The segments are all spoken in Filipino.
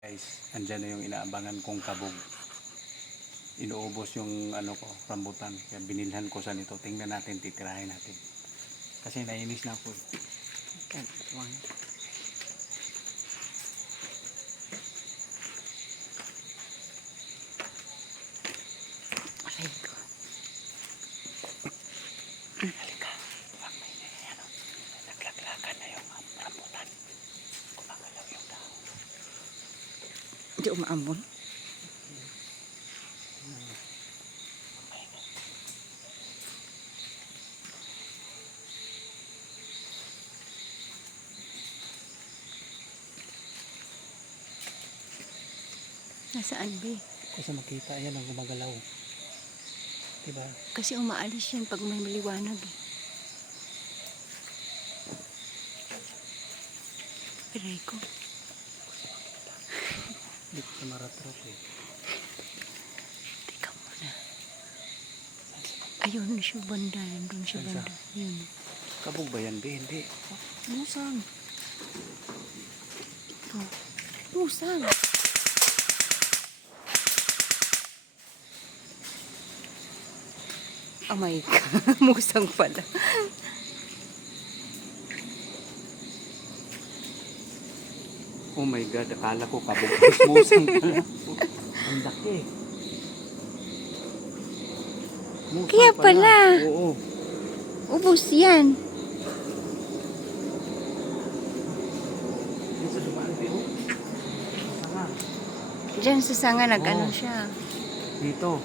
Guys, andyan na yung inaabangan kong kabog. Inuubos yung rambutan. Kaya binilhan ko sa nito. Tingnan natin, titirahin natin. Kasi nainis na ako. Kagawang. Aray ko. Halika. Huwag may nangyayano. Naglaglagan na yung rambutan. Kumagalaw yung tao. Hindi umaambon. Nasaan ba? Kasi makita, ayan ang gumagalaw. Diba? Kasi umaalis yan pag may maliwanag eh. Aray ko. Dito sa maratrap eh. Teka muna. Ayun siya banda. Nandun siya Saan banda. Yun. Kabog ba yan, be? Hindi. Musang. Ito. Musang. Oh my God. Musang pala. Oh my God, akala ko kabog. Musang pala. Ang laki. Musang Kaya pala. Oo. Ubus yan. Dito sa dumaan, be. Oh. Sanga. Diyan sa sanga nag-ano Oh. siya. Dito.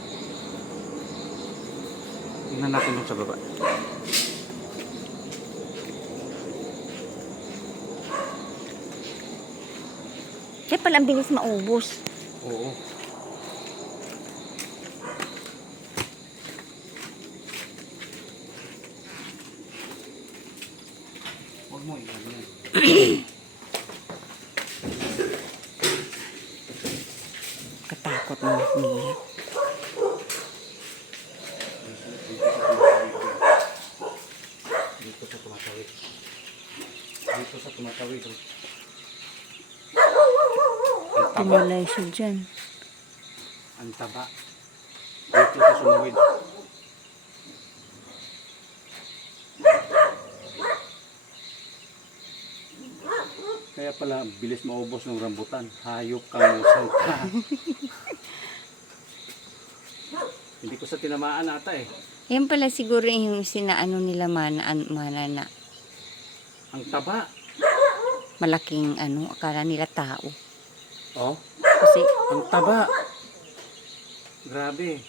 Tingnan natin doon sa baba. Kaya pala ang bilis maubos. Oo. Huwag mo ilan yan. Katakot mo niya. Dito sa tumatawid. Dito sa tumatawid. Ang taba. Tumulay siya dyan. Ang taba. Dito sa sumawid. Kaya pala bilis maubos ng rambutan. Hayop kang musang ka. Hindi ko sa tinamaan ata eh. Yan pala siguro yung sinaano nila mana na Ang taba. malaking ano, akala nila tao. Oh, Kasi ang taba. Grabe.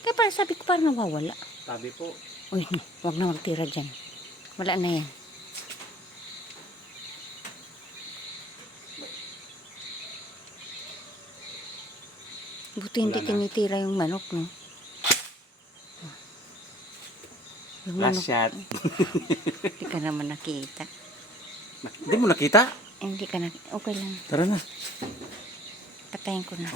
kaya pala sabi ko parang nawawala. Sabi po. Uy, wag na magtira dyan. Wala na yan. Buti hindi Wala na. tinitira yung manok, no? Yung manok, Last shot. hindi ka naman nakita. Hindi mo nakita? Hindi ka nakita. Okay lang. Tara na. Patayin ko na.